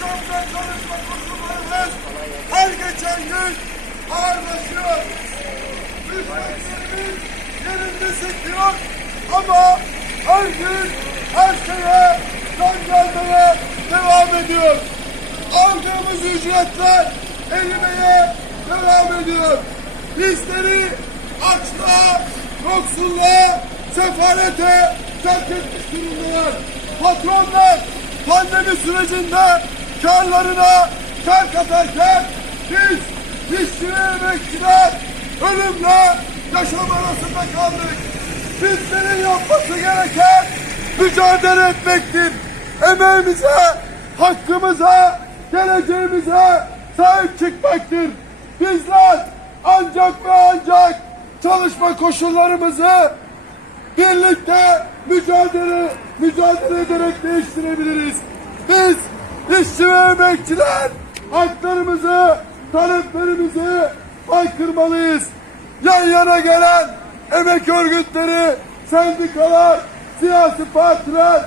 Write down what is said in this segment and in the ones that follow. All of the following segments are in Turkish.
Fabrikalarda çalışma koşullarımız her geçen gün ağırlaşıyor. Ücretlerimiz yerinde sekiyor ama her gün her şeye zam gelmeye devam ediyor. Aldığımız ücretler erimeye devam ediyor. Bizleri açlığa, yoksulluğa, sefalete terk etmiş durumdalar. Patronlar pandemi sürecinde karlarına kar katarken biz işçi ve emekçiler ölümle yaşam arasında kaldık. Bizlerin yapması gereken mücadele etmektir. Emeğimize, hakkımıza, geleceğimize sahip çıkmaktır. Bizler ancak ve ancak çalışma koşullarımızı birlikte mücadele mücadele ederek değiştirebiliriz. Biz işçi emekçiler haklarımızı, taleplerimizi haykırmalıyız. Yan yana gelen emek örgütleri, sendikalar, siyasi partiler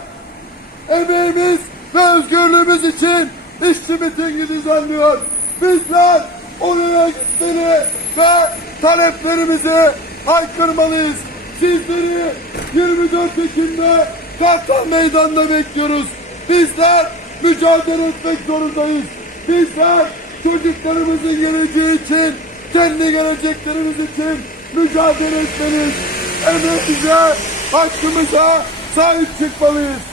emeğimiz ve özgürlüğümüz için işçi mitingi düzenliyor. Bizler oraya gitmeli ve taleplerimizi haykırmalıyız. Sizleri 24 Ekim'de Kartal Meydanı'nda bekliyoruz. Bizler mücadele etmek zorundayız. Bizler çocuklarımızın geleceği için, kendi geleceklerimiz için mücadele etmeliyiz. Emeğimize, hakkımıza sahip çıkmalıyız.